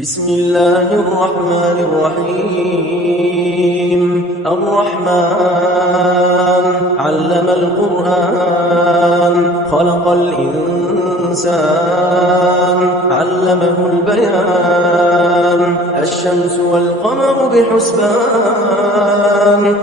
بسم الله الرحمن الرحيم الرحمن علم القرآن خلق الإنسان علمه البيان الشمس والقمر بحسبان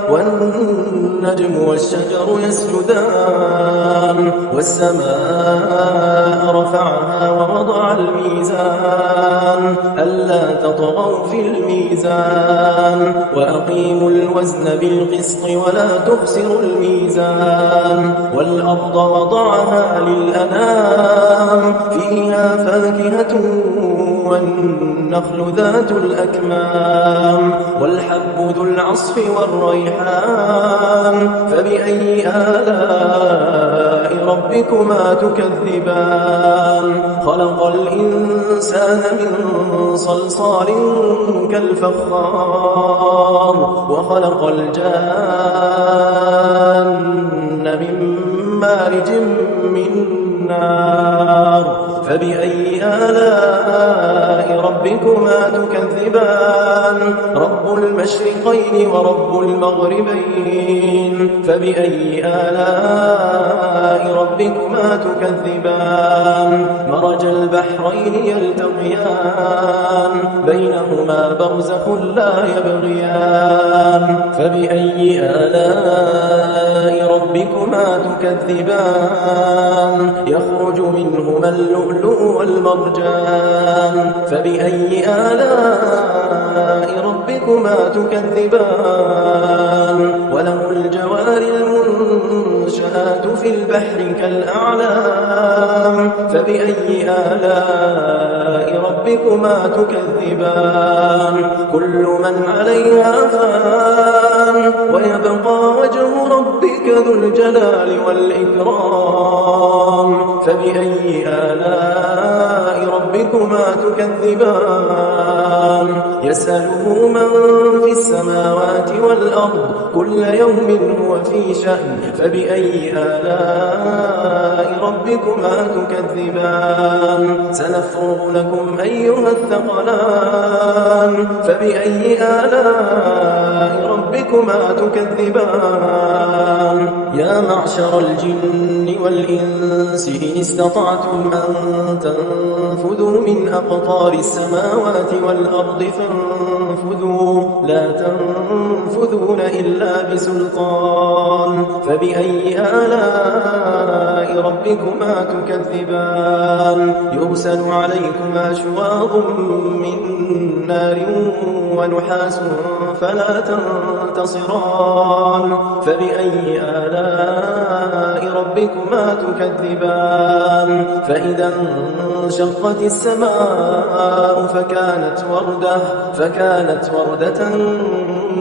والنجم والشجر يسجدان والسماء رفعها ووضع الميزان ألا تطغوا في الميزان وأقيموا الوزن بالقسط ولا تخسروا الميزان والأرض وضعها للأنام فيها فاكهة والنخل ذات الأكمام والحب ذو العصف والريحان فبأي آلاء ربكما تكذبان خلق الإنسان من صلصال كالفخار وخلق الجان من مارج من نار فبأي آلاء ربكما تكذبان رب المشرقين ورب المغربين فبأي آلاء ربكما تكذبان مرج البحرين يلتقيان بينهما برزخ لا يبغيان فبأي آلاء ربكما تكذبان يخرج منهما اللؤلؤ والمرجان فبأي آلاء ربكما تكذبان وله الجوار المنشآت في البحر كالأعلام فبأي آلاء ربكما تكذبان كل من عليها فان ويبقى وجه ربك ذو الجلال والإكرام فبأي آلاء ربكما تكذبان يسأله من في السماوات والأرض كل يوم هو في شأن فبأي آلاء ربكما تكذبان سنفرغ لكم أيها الثقلان فبأي آلاء ربكما تكذبان يا معشر الجن والإنس إن استطعتم أن تنفذوا من أقطار السماوات والأرض فانفذوا لا تنفذون إلا بسلطان فبأي آلاء ربكما تكذبان يرسل عليكما شواظ من نار ونحاس فلا تنتصران فبأي آلاء ربكما تكذبان فإذا انشقت السماء فكانت وردة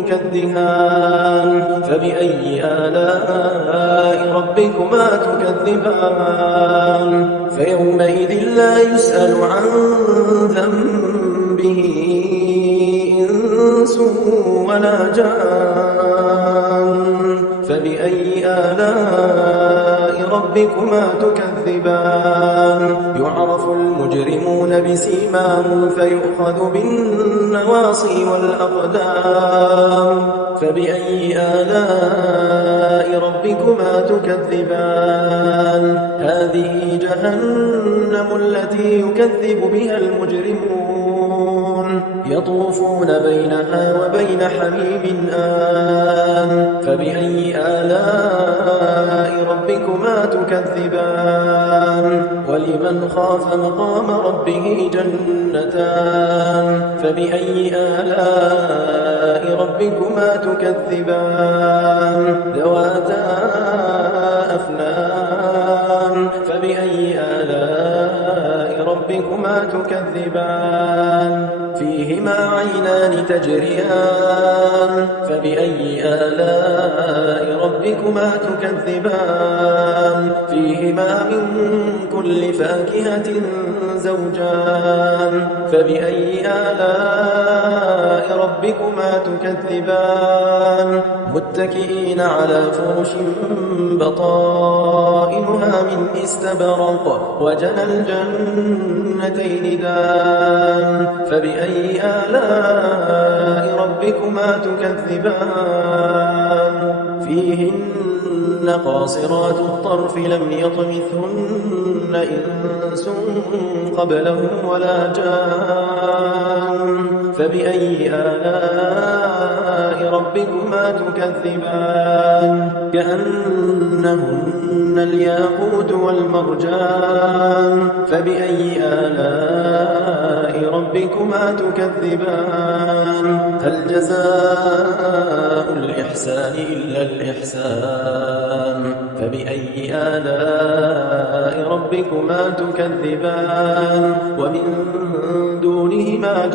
كالدهان فبأي آلاء ربكما تكذبان فيومئذ لا يسأل عن ذنبه إنس ولا جان فبأي آلاء ربكما تكذبان يعرف المجرمون بسيماهم فيؤخذ بالنواصي والأقدام فبأي آلاء ربكما تكذبان هذه جهنم التي يكذب بها المجرمون يطوفون بينها وبين حميم آن فبأي آلاء ربكما تكذبان ولمن خاف مقام ربه جنتان فبأي آلاء ربكما تكذبان ذواتا أفنان فبأي آلاء ربكما تكذبان فيهما عينان تجريان فبأي آلاء ربكما تكذبان فيهما من كل فاكهة زوجان فبأي آلاء ربكما تكذبان متكئين على فرش بطائنها من استبرق وجنى الجنتين دان فبأي آلاء ربكما تكذبان فيهن قاصرات الطرف لم يطمثهن إنس قبلهم ولا جان فبأي آلاء ربكما تكذبان كأنهن الياقوت والمرجان فبأي آلاء ربكما تكذبان هل جزاء الإحسان إلا الإحسان فبأي آلاء ربكما تكذبان ومن دونهما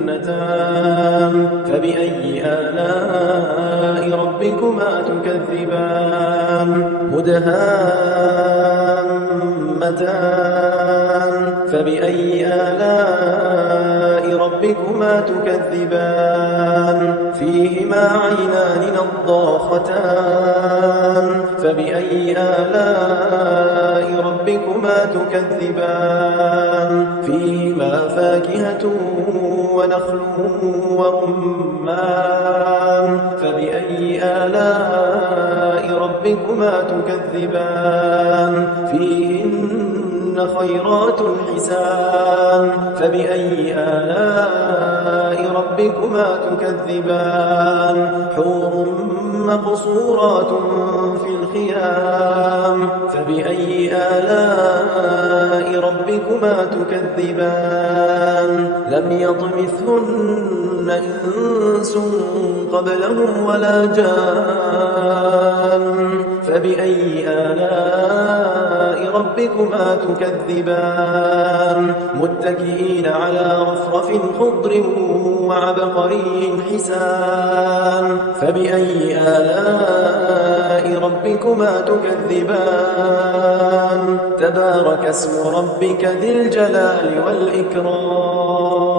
جنتان فبأي آلاء ربكما تكذبان مدهامتان فبأي آلاء ربكما تكذبان فيهما عينان نضاختان فبأي آلاء ربكما تكذبان فيهما فاكهة ونخل ورمان فبأي آلاء ربكما تكذبان فيهن خيرات حسان فبأي آلاء ربكما تكذبان حور مقصورات في الخيام فبأي آلاء ربكما تكذبان لم يطمثهن إنس قبلهم ولا جان فبأي آلاء ربكما تكذبان متكئين على رفرف خضر وعبقري حسان فبأي آلاء ربكما تكذبان تبارك اسم ربك ذي الجلال والإكرام